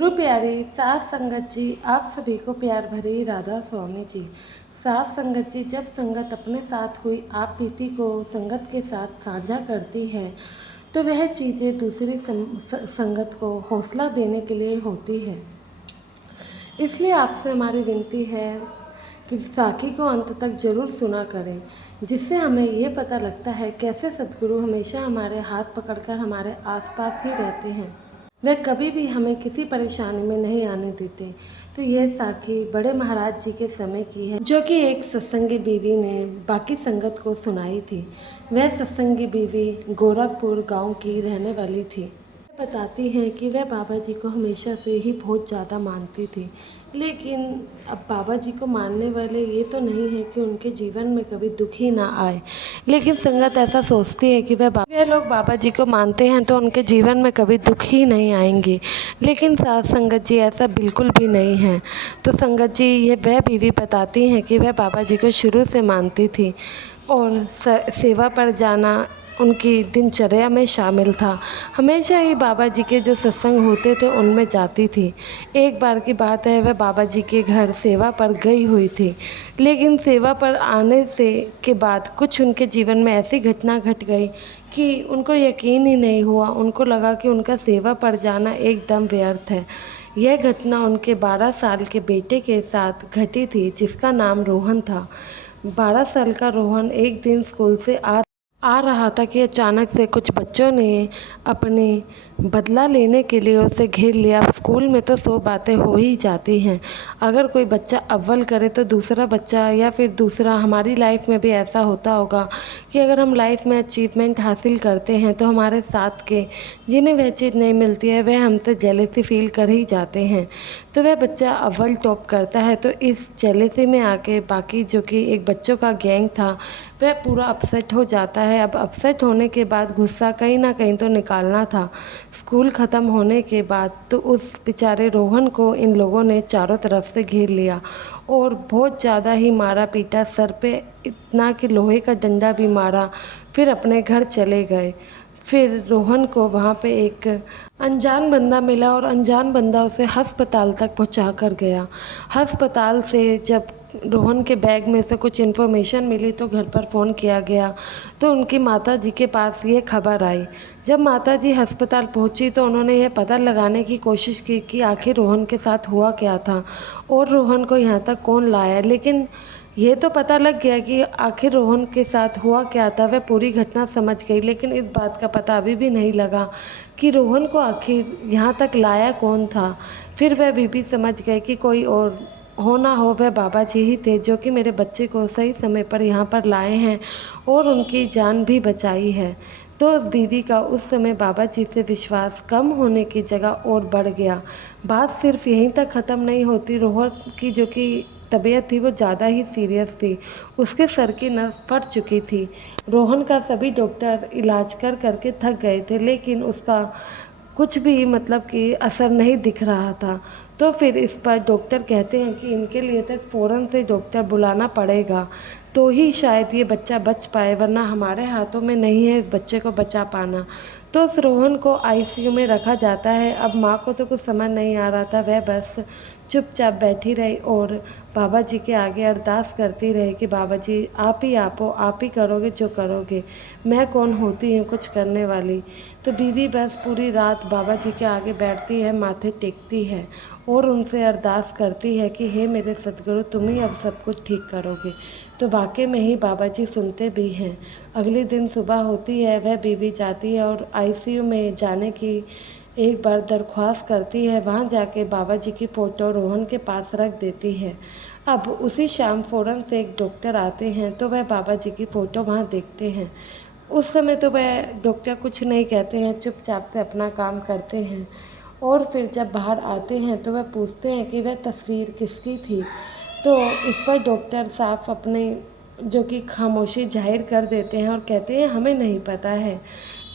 गुरु प्यारे साथ संगत जी, आप सभी को प्यार भरी राधा स्वामी जी। साथ संगत जी, जब संगत अपने साथ हुई आप बीती को संगत के साथ साझा करती है तो वह चीज़ें दूसरी संगत को हौसला देने के लिए होती है। इसलिए आपसे हमारी विनती है कि साखी को अंत तक जरूर सुना करें, जिससे हमें ये पता लगता है कैसे सद्गुरु हमेशा हमारे हाथ पकड़कर हमारे आसपास ही रहते हैं। वे कभी भी हमें किसी परेशानी में नहीं आने देते। तो यह साखी बड़े महाराज जी के समय की है, जो कि एक सत्संगी बीवी ने बाकी संगत को सुनाई थी। वह सत्संगी बीवी गोरखपुर गांव की रहने वाली थी। बताती हैं कि वह बाबा जी को हमेशा से ही बहुत ज़्यादा मानती थी, लेकिन अब बाबा जी को मानने वाले ये तो नहीं है कि उनके जीवन में कभी दुख ही ना आए। लेकिन संगत ऐसा सोचती है कि वे लोग बाबा जी को मानते हैं तो उनके जीवन में कभी दुख ही नहीं आएंगे, लेकिन साथ संगत जी ऐसा बिल्कुल भी नहीं है। तो संगत जी ये वह बीवी बताती हैं कि वह बाबा जी को शुरू से मानती थी और सेवा पर जाना उनकी दिनचर्या में शामिल था। हमेशा ही बाबा जी के जो सत्संग होते थे उनमें जाती थी। एक बार की बात है, वह बाबा जी के घर सेवा पर गई हुई थी, लेकिन सेवा पर आने से के बाद कुछ उनके जीवन में ऐसी घटना घट गई कि उनको यकीन ही नहीं हुआ। उनको लगा कि उनका सेवा पर जाना एकदम व्यर्थ है। यह घटना उनके 12 साल के बेटे के साथ घटी थी, जिसका नाम रोहन था। 12 साल का रोहन एक दिन स्कूल से आ रहा था कि अचानक से कुछ बच्चों ने अपने बदला लेने के लिए उसे घेर लिया। स्कूल में तो 100 बातें हो ही जाती हैं। अगर कोई बच्चा अव्वल करे तो दूसरा बच्चा या फिर दूसरा, हमारी लाइफ में भी ऐसा होता होगा कि अगर हम लाइफ में अचीवमेंट हासिल करते हैं तो हमारे साथ के जिन्हें वह चीज़ नहीं मिलती है वह हमसे जेलसी फील कर ही जाते हैं। तो वह बच्चा अव्वल टॉप करता है, तो इस जेलसी में आके बाकी जो कि एक बच्चों का गैंग था वह पूरा अपसेट हो जाता है। अब अपसेट होने के बाद गुस्सा कहीं ना कहीं तो निकालना था। स्कूल ख़त्म होने के बाद तो उस बेचारे रोहन को इन लोगों ने चारों तरफ से घेर लिया और बहुत ज़्यादा ही मारा पीटा, सर पे इतना कि लोहे का डंडा भी मारा। फिर अपने घर चले गए। फिर रोहन को वहाँ पे एक अनजान बंदा मिला और अनजान बंदा उसे अस्पताल तक पहुँचा कर गया। अस्पताल से जब रोहन के बैग में से कुछ इन्फॉर्मेशन मिली तो घर पर फ़ोन किया गया, तो उनकी माता जी के पास ये खबर आई। जब माता जी अस्पताल पहुंची तो उन्होंने यह पता लगाने की कोशिश की कि आखिर रोहन के साथ हुआ क्या था और रोहन को यहाँ तक कौन लाया। लेकिन ये तो पता लग गया कि आखिर रोहन के साथ हुआ क्या था, वह पूरी घटना समझ गई, लेकिन इस बात का पता अभी भी नहीं लगा कि रोहन को आखिर यहाँ तक लाया कौन था। फिर वह बीबी समझ गए कि कोई और हो ना हो वह बाबा जी ही थे, जो कि मेरे बच्चे को सही समय पर यहाँ पर लाए हैं और उनकी जान भी बचाई है। तो उस बीवी का उस समय बाबा जी से विश्वास कम होने की जगह और बढ़ गया। बात सिर्फ यहीं तक ख़त्म नहीं होती। रोहन की जो कि तबीयत थी वो ज़्यादा ही सीरियस थी, उसके सर की नस फट चुकी थी। रोहन का सभी डॉक्टर इलाज कर करके थक गए थे, लेकिन उसका कुछ भी मतलब कि असर नहीं दिख रहा था। तो फिर इस पर डॉक्टर कहते हैं कि इनके लिए तो फ़ौरन से डॉक्टर बुलाना पड़ेगा, तो ही शायद ये बच्चा बच पाए, वरना हमारे हाथों में नहीं है इस बच्चे को बचा पाना। तो उस रोहन को आईसीयू में रखा जाता है। अब माँ को तो कुछ समझ नहीं आ रहा था, वह बस चुपचाप बैठी रही और बाबा जी के आगे अरदास करती रही कि बाबा जी आप ही आप हो, आप ही करोगे जो करोगे, मैं कौन होती हूँ कुछ करने वाली। तो बीवी बस पूरी रात बाबा जी के आगे बैठती है, माथे टेकती है और उनसे अरदास करती है कि हे मेरे सतगुरु, तुम ही अब सब कुछ ठीक करोगे। तो वाकई में ही बाबा जी सुनते भी हैं। अगले दिन सुबह होती है, वह बीवी जाती है और आईसीयू में जाने की एक बार दरख्वास्त करती है। वहाँ जाके बाबा जी की फ़ोटो रोहन के पास रख देती है। अब उसी शाम फ़ौरन से एक डॉक्टर आते हैं, तो वह बाबा जी की फ़ोटो वहाँ देखते हैं। उस समय तो वह डॉक्टर कुछ नहीं कहते हैं, चुपचाप से अपना काम करते हैं। और फिर जब बाहर आते हैं तो वह पूछते हैं कि वह तस्वीर किसकी थी। तो इस पर डॉक्टर साफ अपने जो कि खामोशी जाहिर कर देते हैं और कहते हैं हमें नहीं पता है।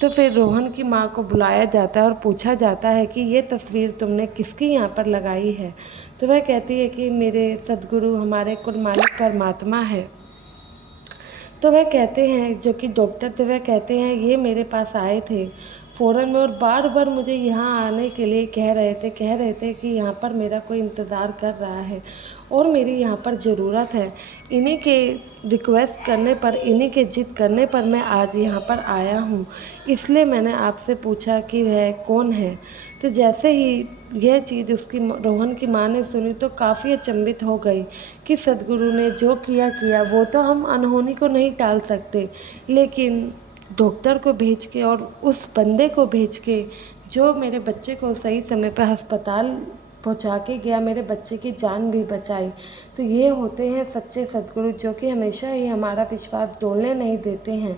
तो फिर रोहन की माँ को बुलाया जाता है और पूछा जाता है कि ये तस्वीर तुमने किसकी यहाँ पर लगाई है। तो वह कहती है कि मेरे सद्गुरु हमारे कुल मालिक परमात्मा है। तो वह कहते हैं, जो कि डॉक्टर थे, वह कहते हैं ये मेरे पास आए थे फ़ौरन में, और बार-बार मुझे यहाँ आने के लिए कह रहे थे कि यहाँ पर मेरा कोई इंतज़ार कर रहा है और मेरी यहाँ पर ज़रूरत है। इन्हीं के रिक्वेस्ट करने पर, इन्हीं के ज़िद करने पर मैं आज यहाँ पर आया हूँ। इसलिए मैंने आपसे पूछा कि वह कौन है? तो जैसे ही यह चीज़ रोहन की माँ ने सुनी तो काफ़ी अचंभित हो गई कि सद्गुरु ने जो किया, वो तो हम अनहोनी को नहीं टाल सकते, लेकिन डॉक्टर को भेज के और उस बंदे को भेज के जो मेरे बच्चे को सही समय पर अस्पताल पहुंचा के गया, मेरे बच्चे की जान भी बचाई। तो ये होते हैं सच्चे सद्गुरु, जो कि हमेशा ही हमारा विश्वास डोलने नहीं देते हैं।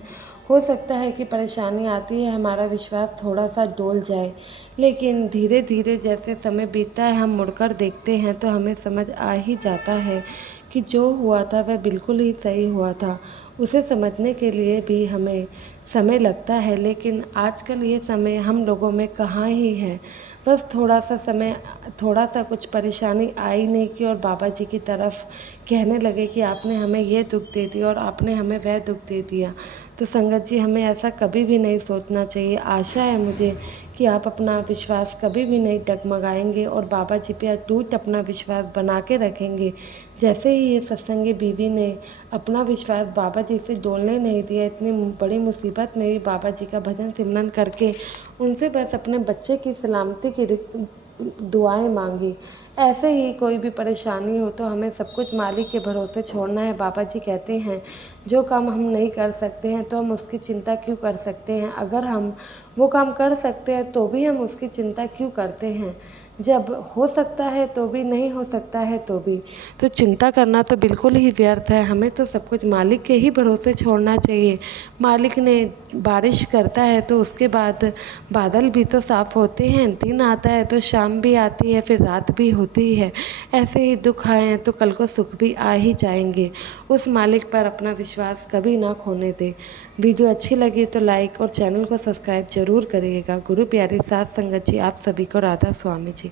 हो सकता है कि परेशानी आती है, हमारा विश्वास थोड़ा सा डोल जाए, लेकिन धीरे धीरे जैसे समय बीतता है हम मुड़कर देखते हैं तो हमें समझ आ ही जाता है कि जो हुआ था वह बिल्कुल ही सही हुआ था। उसे समझने के लिए भी हमें समय लगता है, लेकिन आजकल ये समय हम लोगों में कहाँ ही है। बस थोड़ा सा कुछ परेशानी आई नहीं कि और बाबा जी की तरफ कहने लगे कि आपने हमें ये दुख दे दिया और आपने हमें वह दुख दे दिया। तो संगत जी, हमें ऐसा कभी भी नहीं सोचना चाहिए। आशा है मुझे कि आप अपना विश्वास कभी भी नहीं डगमगाएंगे और बाबा जी पे अटूट अपना विश्वास बना के रखेंगे। जैसे ही ये सत्संगी बीवी ने अपना विश्वास बाबा जी से डोलने नहीं दिया, इतनी बड़ी मुसीबत में भी बाबा जी का भजन सिमरन करके उनसे बस अपने बच्चे की सलामती की दुआएं मांगी। ऐसे ही कोई भी परेशानी हो तो हमें सब कुछ मालिक के भरोसे छोड़ना है। बाबा जी कहते हैं जो काम हम नहीं कर सकते हैं तो हम उसकी चिंता क्यों कर सकते हैं। अगर हम वो काम कर सकते हैं तो भी हम उसकी चिंता क्यों करते हैं। जब हो सकता है तो भी, नहीं हो सकता है तो भी, तो चिंता करना तो बिल्कुल ही व्यर्थ है। हमें तो सब कुछ मालिक के ही भरोसे छोड़ना चाहिए। मालिक ने बारिश करता है तो उसके बाद बादल भी तो साफ़ होते हैं, दिन आता है तो शाम भी आती है, फिर रात भी होती है। ऐसे ही दुख आए हैं तो कल को सुख भी आ ही जाएंगे। उस मालिक पर अपना विश्वास कभी ना खोने दें। वीडियो अच्छी लगी तो लाइक और चैनल को सब्सक्राइब जरूर करिएगा। गुरु प्यारी साथ संगत जी, आप सभी को राधा स्वामी जी।